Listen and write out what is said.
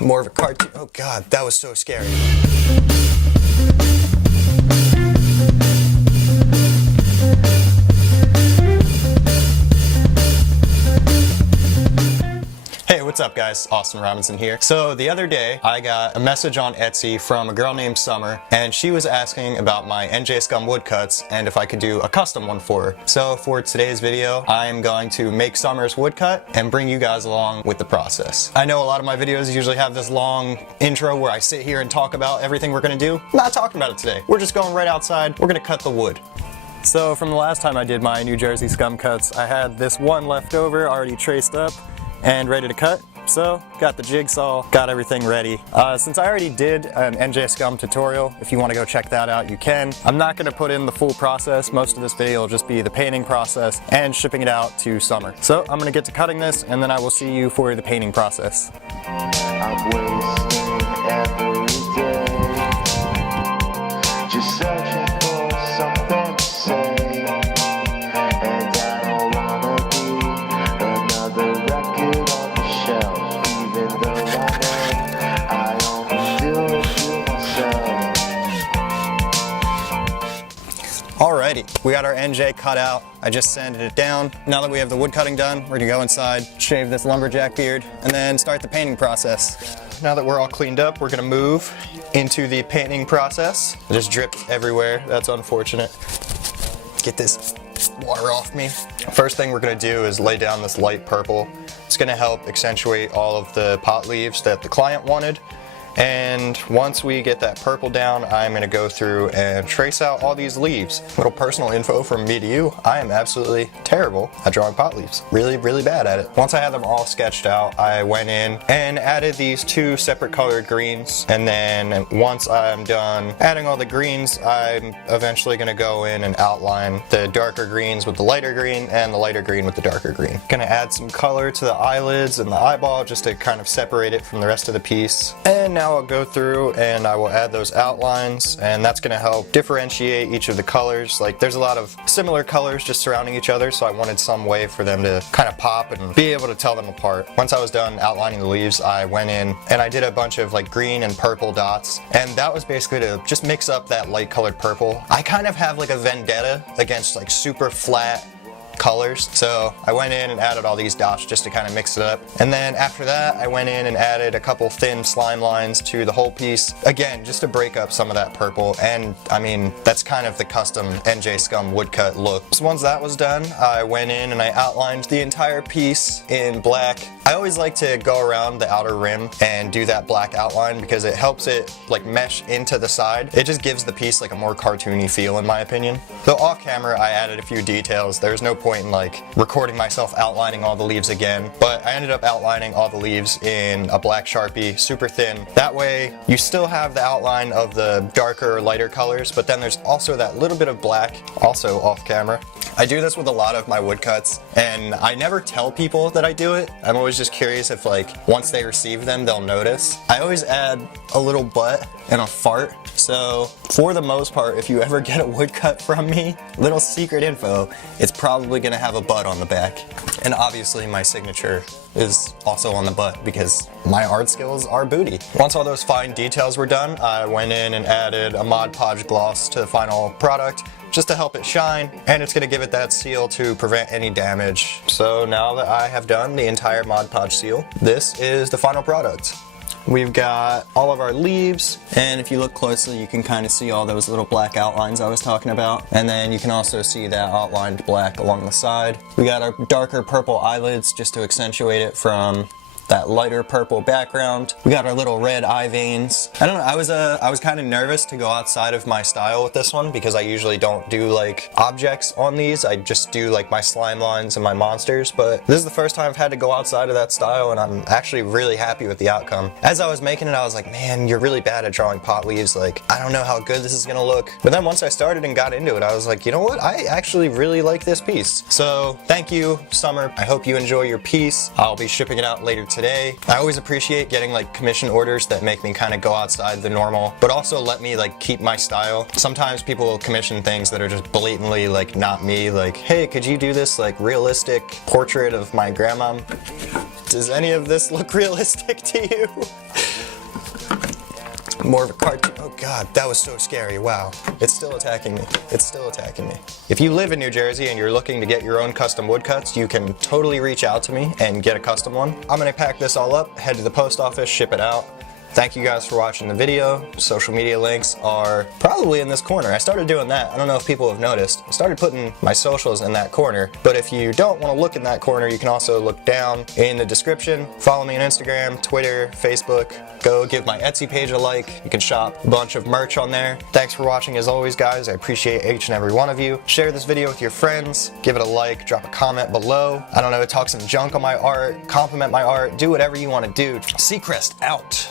more of a cartoon. Oh God, that was so scary. Hey, what's up guys? Austin Robinson here. So the other day I got a message on Etsy from a girl named Summer, and she was asking about my NJ SCUM woodcuts and if I could do a custom one for her. So for today's video, I'm going to make Summer's woodcut and bring you guys along with the process. I know a lot of my videos usually have this long intro where I sit here and talk about everything we're gonna do. I'm not talking about it today. We're just going right outside. We're gonna cut the wood. So from the last time I did my New Jersey SCUM cuts, I had this one left over already traced up and ready to cut. So got the jigsaw, got everything ready. Since I already did an NJ SCUM tutorial, if you want to go check that out, you can. I'm not going to put in the full process. Most of this video will just be the painting process and shipping it out to Summer. So I'm going to get to cutting this, and then I will see you for the painting process. I'm wasting every day, just searching for something to say. And I don't wanna be another record on the shelf, even though I know I only do it to myself. Alrighty, we got our NJ cut out. I just sanded it down. Now that we have the wood cutting done, we're gonna go inside, shave this lumberjack beard, and then start the painting process. Now that we're all cleaned up, we're gonna move into the painting process. It just dripped everywhere. That's unfortunate. Get this water off me. First thing we're gonna do is lay down this light purple. It's gonna help accentuate all of the pot leaves that the client wanted. And once we get that purple down, I'm gonna go through and trace out all these leaves. Little personal info from me to you, I am absolutely terrible at drawing pot leaves. Really, really bad at it. Once I had them all sketched out, I went in and added these two separate colored greens. And then once I'm done adding all the greens, I'm eventually gonna go in and outline the darker greens with the lighter green and the lighter green with the darker green. Gonna add some color to the eyelids and the eyeball just to kind of separate it from the rest of the piece. And now I'll go through and I will add those outlines, and that's going to help differentiate each of the colors. Like there's a lot of similar colors just surrounding each other, so I wanted some way for them to kind of pop and be able to tell them apart. Once I was done outlining the leaves, I went in and I did a bunch of like green and purple dots, and that was basically to just mix up that light colored purple. I kind of have like a vendetta against like super flat colors, so I went in and added all these dots just to kind of mix it up. And then after that, I went in and added a couple thin slime lines to the whole piece, again just to break up some of that purple. And I mean, that's kind of the custom NJ SCUM woodcut look. So once that was done, I went in and I outlined the entire piece in black. I always like to go around the outer rim and do that black outline because it helps it like mesh into the side. It just gives the piece like a more cartoony feel, in my opinion. Though off camera I added a few details. There's no point in like recording myself outlining all the leaves again, but I ended up outlining all the leaves in a black Sharpie, super thin. That way you still have the outline of the darker, lighter colors, but then there's also that little bit of black, also off camera. I do this with a lot of my woodcuts, and I never tell people that I do it. I'm always just curious if like once they receive them, they'll notice. I always add a little butt and a fart. So for the most part, if you ever get a woodcut from me, little secret info, it's probably gonna have a butt on the back. And obviously my signature is also on the butt because my art skills are booty. Once all those fine details were done, I went in and added a Mod Podge gloss to the final product just to help it shine, and it's gonna give it that seal to prevent any damage. So now that I have done the entire Mod Podge seal, this is the final product. We've got all of our leaves, and if you look closely you can kind of see all those little black outlines I was talking about, and then you can also see that outlined black along the side. We got our darker purple eyelids just to accentuate it from that lighter purple background. We got our little red eye veins. I don't know, I was kind of nervous to go outside of my style with this one because I usually don't do like objects on these. I just do like my slime lines and my monsters, but this is the first time I've had to go outside of that style, and I'm actually really happy with the outcome. As I was making it, I was like, man, you're really bad at drawing pot leaves. Like, I don't know how good this is gonna look. But then once I started and got into it, I was like, you know what? I actually really like this piece. So thank you, Summer. I hope you enjoy your piece. I'll be shipping it out later today. I always appreciate getting like commission orders that make me kind of go outside the normal, but also let me like keep my style. Sometimes people will commission things that are just blatantly like not me, like, hey, could you do this like realistic portrait of my grandma? Does any of this look realistic to you? More of a cartoon. Oh God, that was so scary. Wow. It's still attacking me. It's still attacking me. If you live in New Jersey and you're looking to get your own custom woodcuts, you can totally reach out to me and get a custom one. I'm gonna pack this all up, head to the post office, ship it out. Thank you guys for watching the video. Social media links are probably in this corner. I started doing that. I don't know if people have noticed. I started putting my socials in that corner, but if you don't want to look in that corner, you can also look down in the description. Follow me on Instagram, Twitter, Facebook. Go give my Etsy page a like. You can shop a bunch of merch on there. Thanks for watching as always, guys. I appreciate each and every one of you. Share this video with your friends. Give it a like, drop a comment below. I don't know, talk some junk on my art, compliment my art, do whatever you want to do. Seacrest out.